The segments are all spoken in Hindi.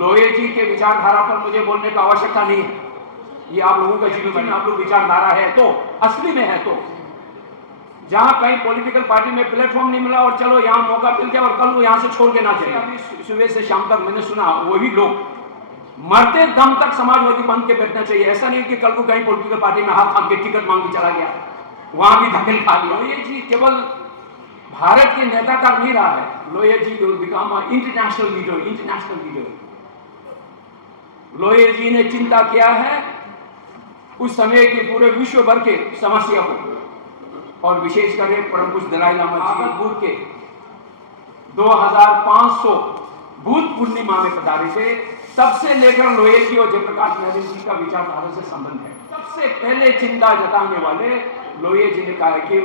लोहिया जी के विचारधारा पर मुझे बोलने का आवश्यकता नहीं है। ये आप लोगों का जीवन में आप लोग विचारधारा है तो, असली में है तो, जहां कहीं पॉलिटिकल पार्टी में प्लेटफॉर्म नहीं मिला और चलो यहां मौका मिल गया और कल वो यहां से छोड़ के ना चले। अभी सुबह से शाम तक मैंने सुना वही लोग मरते दम तक समाजवादी बन के बैठना चाहिए। ऐसा नहीं कि कल को कहीं पॉलिटिकल पार्टी में हाथ थाम के टिकट मांग के चला गया, वहां भी धकेल खा लिया। ये जी केवल भारत के नेता का नहीं रहा है। Lohia ji will become international leader. Lohia ji ने चिंता किया है उस समय के पूरे विश्व भर के समस्या को, और विशेषकर परम पूज्य दलाई लामा जी बुद्ध के 2500 बुद्ध पूर्णिमा में पधारे थे। तब से लेकर लोहिया जी और जयप्रकाश नारायण जी का विचारधारा से संबंध है। सबसे पहले चिंता जताने वाले लोहिया जी ने कहा है कि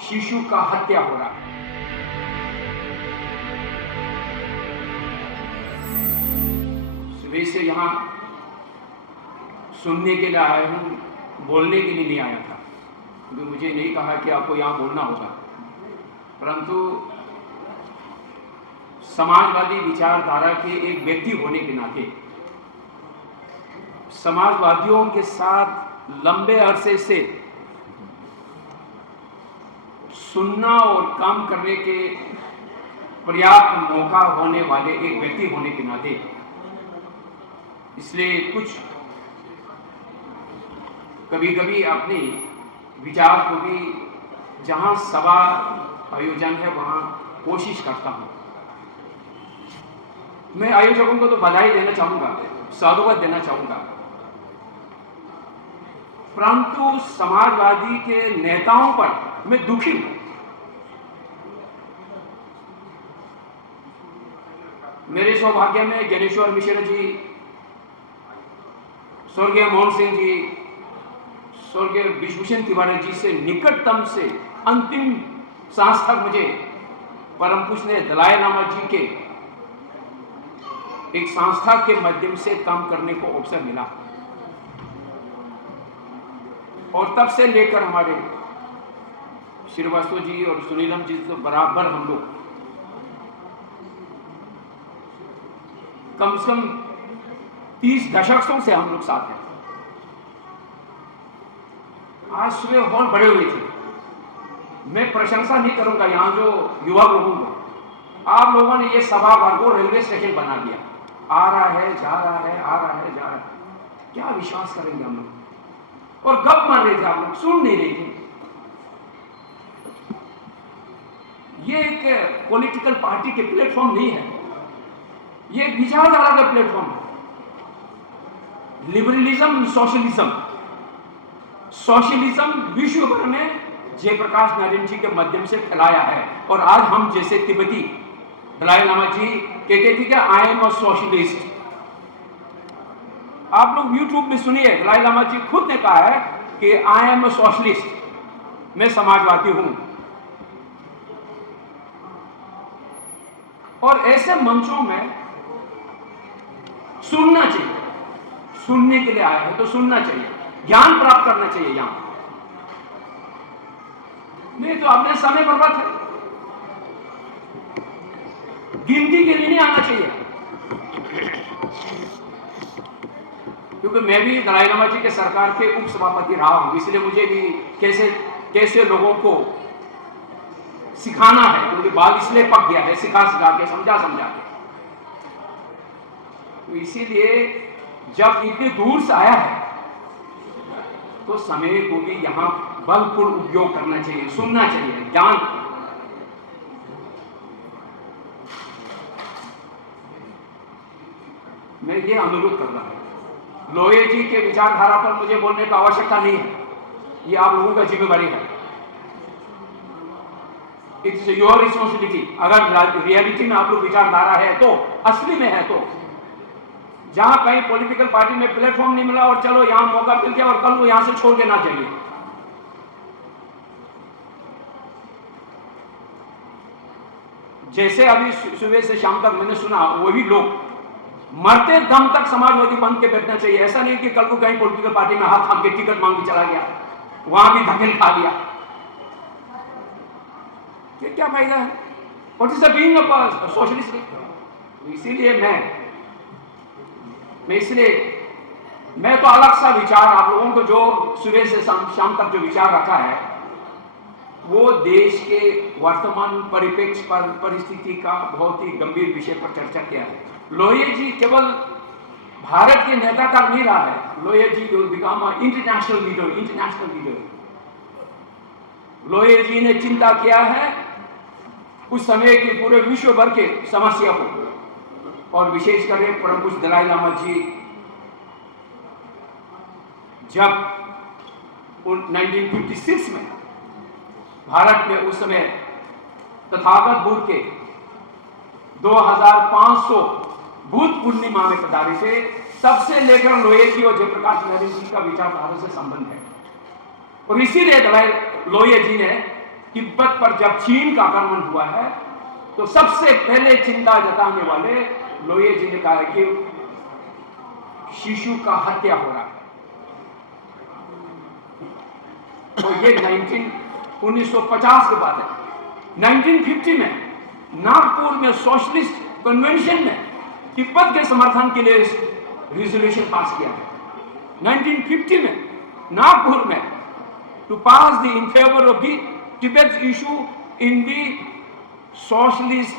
शिशु का हत्या हो रहा है। सुबह से यहां सुनने के लिए आया हूं, बोलने के लिए नहीं आया था, क्योंकि मुझे नहीं कहा कि आपको यहां बोलना होगा, परंतु समाजवादी विचारधारा के एक व्यक्ति होने के नाते समाजवादियों के साथ लंबे अरसे से सुनना और काम करने के पर्याप्त मौका होने वाले एक व्यक्ति होने के नाते इसलिए कुछ कभी कभी अपने विचार को भी जहां सभा आयोजन है वहां कोशिश करता हूं। मैं आयोजकों को तो बधाई देना चाहूंगा, साधुवाद देना चाहूंगा, परंतु समाजवादी के नेताओं पर मैं दुखी हूं। मेरे सौभाग्य में ज्ञानेश्वर मिश्र जी, स्वर्गीय मोहन सिंह जी, स्वर्गीय विश्वभूषण तिवारी जी से निकटतम से अंतिम सांस तक मुझे परम पूज्य दलाई लामा जी के एक संस्था के माध्यम से काम करने को अवसर मिला, और तब से लेकर हमारे श्रीवास्तव जी और सुनीलम जी तो बराबर हम लोग कम से कम 30 दशकों से हम लोग साथ हैं। आज सुबह हॉल बड़े हुए थे। मैं प्रशंसा नहीं करूंगा यहाँ जो युवा लोगों को, आप लोगों ने ये सभागार को रेलवे स्टेशन बना दिया, आ रहा है जा रहा है, आ रहा है जा रहा है। क्या विश्वास करेंगे हम लोग? और गप मार रहे थे, आप लोग सुन नहीं रहे थे। ये एक पॉलिटिकल पार्टी के प्लेटफॉर्म नहीं है, ये विचारधारा का प्लेटफॉर्म है। लिबरलिज्म, सोशलिज्म विश्व भर में जयप्रकाश नारायण जी के माध्यम से फैलाया है। और आज हम जैसे तिब्बती दलाई लामा जी कहते थे कि आई एम अ सोशलिस्ट। आप लोग यूट्यूब में सुनिए, दलाई लामा जी खुद ने कहा है कि आई एम अ सोशलिस्ट, मैं समाजवादी हूं। और ऐसे मंचों में सुनना चाहिए, सुनने के लिए आया है तो सुनना चाहिए, ज्ञान प्राप्त करना चाहिए। यहां नहीं तो अपने समय बर्बाद है, गिनती के लिए नहीं आना चाहिए। क्योंकि मैं भी दलाई लामा जी के सरकार के उप सभापति रहा हूं, इसलिए मुझे भी कैसे कैसे लोगों को सिखाना है, क्योंकि बाल इसलिए पक गया है, सिखा के, समझा के। तो इसीलिए जब इतने दूर से आया है तो समय को भी यहां बलपूर्ण उपयोग करना चाहिए, सुनना चाहिए, ज्ञान। मैं ये अनुरोध कर रहा हूं, लोहिया जी के विचारधारा पर मुझे बोलने का आवश्यकता नहीं है, ये आप लोगों का जिम्मेवारी है। It's your responsibility. अगर रियलिटी में आप लोग विचारधारा है तो, असली में है तो, जहां कहीं पॉलिटिकल पार्टी में प्लेटफॉर्म नहीं मिला और चलो यहां मौका मिल गया और कल वो यहां से छोड़ के ना चले। जैसे अभी सुबह से शाम तक मैंने सुना वही लोग मरते दम तक समाजवादी बन के बैठना चाहिए। ऐसा नहीं कि कल को कहीं पॉलिटिकल पार्टी में हाथ थाम के टिकट मांग के चला गया, वहां भी धकेल खा लिया। क्या फायदा है? What is the being of socialist? इसीलिए मैं तो अलग सा विचार आप लोगों को, जो सुबह से शाम तक जो विचार रखा है, वो देश के वर्तमान परिप्रेक्ष्य पर परिस्थिति का बहुत ही गंभीर विषय पर चर्चा किया है। लोहिया जी केवल भारत के नेता तक नहीं रहा है, Lohia ji will become international leader. Lohia ji ने चिंता किया है उस समय के पूरे विश्व भर के समस्या को, और विशेषकर परम पूज्य दलाई लामा जी जब 1956 में भारत में उस समय तथागत बुद्ध के 2500 बुद्ध पूर्णिमा में पधारे थे, तब से लेकर लोहिया जी और जयप्रकाश नारायण जी का विचारधारा से संबंध है। और इसीलिए दलाई लोहिया जी ने तिब्बत पर जब चीन का आक्रमण हुआ है, तो सबसे पहले चिंता जताने वाले लोहिया जी ने कहा कि शिशु का हत्या हो रहा है। तो ये 1950 के बाद है। 1950 में नागपुर में सोशलिस्ट कन्वेंशन में तिब्बत के समर्थन के लिए रिजोल्यूशन पास किया है। 1950 में नागपुर में to pass the in favour of the Tibet issue in the socialist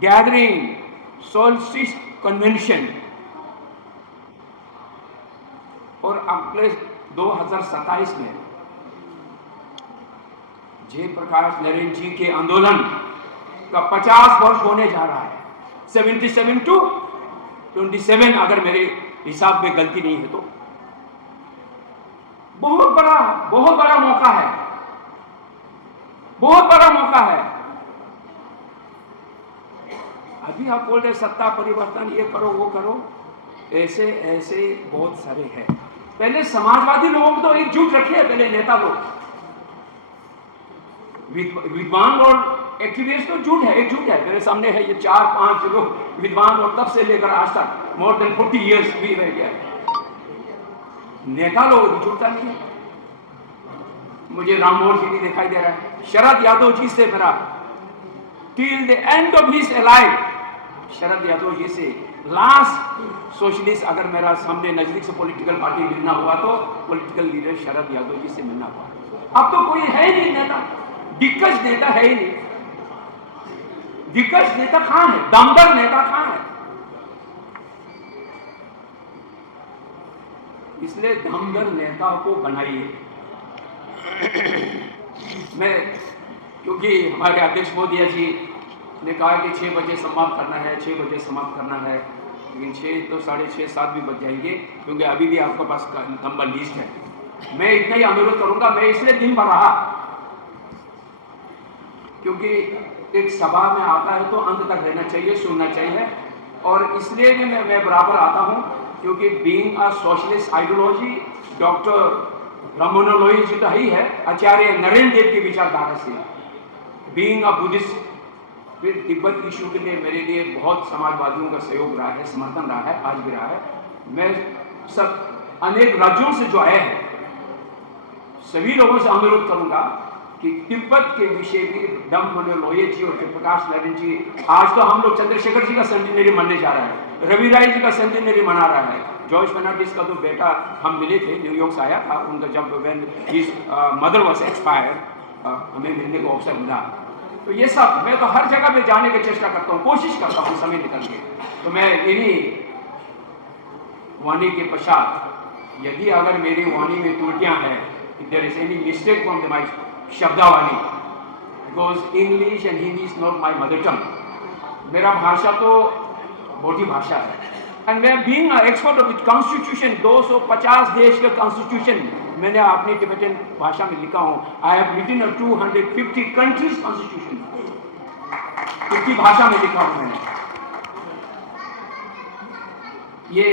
gathering socialist convention. और अगले 2027 में जयप्रकाश नारायण जी के आंदोलन का 50 वर्ष होने जा रहा है। 77 to 27 अगर मेरे हिसाब में गलती नहीं है तो बहुत बड़ा मौका है, बहुत बड़ा मौका है। अभी आप बोल रहे सत्ता परिवर्तन, ये करो वो करो, ऐसे बहुत सारे हैं। पहले समाजवादी लोगों को तो एकजुट रखिए, पहले नेता लोग, विद्वान और एक्टिविस्ट तो एकजुट है। मेरे सामने है ये 4-5 लोग विद्वान, और तब से लेकर आज तक मोर देन 40 इयर्स भी रह गया है। नेता लोग एकजुटता नहीं है। मुझे राममोहन जी दिखाई दे रहा है, शरद यादव जी से मेरा till the end of his life, Sharad Yadav ji से लास्ट सोशलिस्ट अगर मेरा सामने नजदीक से पॉलिटिकल पार्टी मिलना हुआ तो पॉलिटिकल लीडर शरद यादव जी से मिलना हुआ। अब तो कोई है ही नहीं नेता, दिग्गज नेता है ही नहीं। दिग्गज नेता कहां है, दमदार नेता कहां है? इसलिए दमदार नेता को बनाइए। मैं क्योंकि हमारे अध्यक्ष मोदी जी ने कहा कि 6 बजे समाप्त करना है, 6 बजे समाप्त करना है, लेकिन 6 तो 6:30 7 भी बज जाएंगे, क्योंकि अभी भी आपके पास लंबा लिस्ट है। मैं इतना ही अनुरोध करूंगा, मैं इसलिए दिन भर रहा क्योंकि एक सभा में आता है तो अंत तक रहना चाहिए, सुनना चाहिए, और इसलिए भी मैं बराबर आता हूं क्योंकि being a socialist ideology, doctor Rammanohar Lohia ji तो ही है, आचार्य नरेंद्र देव की विचारधारा से, बीइंग अ बुद्धिस्ट, फिर तिब्बत इशू के लिए मेरे लिए बहुत समाजवादियों का सहयोग रहा है, समर्थन रहा है, आज भी रहा है। मैं सब अनेक राज्यों से जो आए हैं सभी लोगों से अनुरोध करूंगा कि तिब्बत के विषय में राममनोहर लोहिया जी और जयप्रकाश नारायण जी, आज तो हम लोग चंद्रशेखर जी का सेंटिनरी मनने जा रहे हैं, रवि राय जी का सेंटिनरी मना रहा है, जॉर्ज फर्नांडिस का तो बेटा हम मिले थे, न्यूयॉर्क से आया था, उनका जब when his mother was expire, हमें मिलने को अवसर मिला। तो ये सब मैं तो हर जगह पे जाने की चेष्टा करता हूँ, कोशिश करता हूँ समय निकल के। तो मैं इन्हीं वाणी के पश्चात, यदि अगर मेरी वाणी में त्रुटियां हैं, if there is any mistake from my शब्दावली, because English and Hindi is not my mother tongue, मेरा भाषा तो बोटी भाषा है, and मैं being an expert of the constitution, 250 देश के constitution मैंने अपनी टिबेटन भाषा में लिखा हूँ। I have written a 250 countries constitution, उनकी भाषा में लिखा हूँ मैंने। ये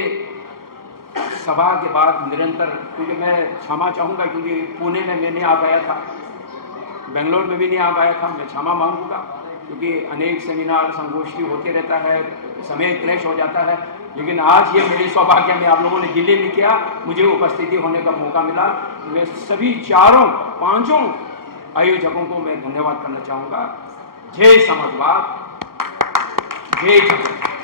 सभा के बाद निरंतर, क्योंकि मैं क्षमा चाहूँगा क्योंकि पुणे में मैं नहीं आ पाया था, बेंगलोर में भी नहीं आ पाया था, मैं क्षमा मांगूंगा क्योंकि अनेक सेमिनार संगोष्ठी होते रहता है, समय क्लैश हो जाता है, लेकिन आज ये मेरी सौभाग्य में आप लोगों ने गिले नहीं किया, मुझे उपस्थिति होने का मौका मिला। मैं सभी 4-5 आयोजकों को मैं धन्यवाद करना चाहूँगा। जय समाजवाद, यही चीज़ है।